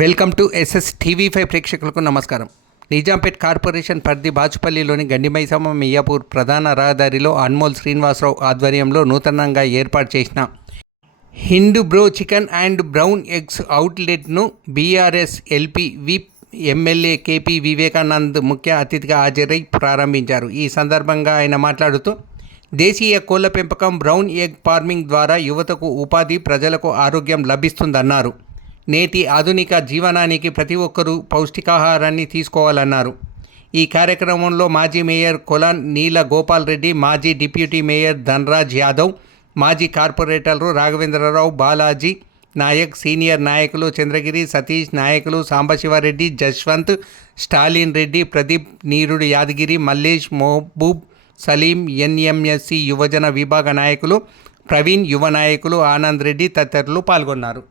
Welcome to SS TV five ప్రేక్షకులకు నమస్కారం. Nizampet corporation పరిధి బాచుపల్లిలోని గండిమైసమ్మ మియాపూర్ ప్రధాన రహదారిలో అన్మోల్ శ్రీనివాసరావు ఆధ్వర్యంలో నూతనంగా ఏర్పాటు చేసిన Hindu bro chicken and brown eggs అవుట్లెట్ను BRS LP whip MLA KP Vivekanand ముఖ్య అతిథిగా హాజరై ప్రారంభించారు. ఈ సందర్భంగా ఆయన మాట్లాడుతూ దేశీయ కోళ్ళ పెంపకం బ్రౌన్ ఎగ్ ఫార్మింగ్ ద్వారా యువతకు ఉపాధి ప్రజలకు ఆరోగ్యం లభిస్తుందన్నారు. నేటి ఆధునిక జీవనానికి ప్రతి ఒక్కరూ పౌష్టికాహారాన్ని తీసుకోవాలన్నారు. ఈ కార్యక్రమంలో మాజీ మేయర్ కొలాన్ నీల గోపాల్ రెడ్డి మాజీ డిప్యూటీ మేయర్ ధనరాజ్ యాదవ్ మాజీ కార్పొరేటర్లు రాఘవేంద్రరావు బాలాజీ నాయక్ సీనియర్ నాయకులు చంద్రగిరి సతీష్ నాయకులు సాంబశివారెడ్డి జశ్వంత్ స్టాలిన్ రెడ్డి ప్రదీప్ నీరుడు యాదగిరి మల్లేష్ మహబూబ్ సలీం ఎన్ఎంఎస్సి యువజన విభాగ నాయకులు ప్రవీణ్ యువ నాయకులు ఆనంద్ రెడ్డి తదితరులు పాల్గొన్నారు.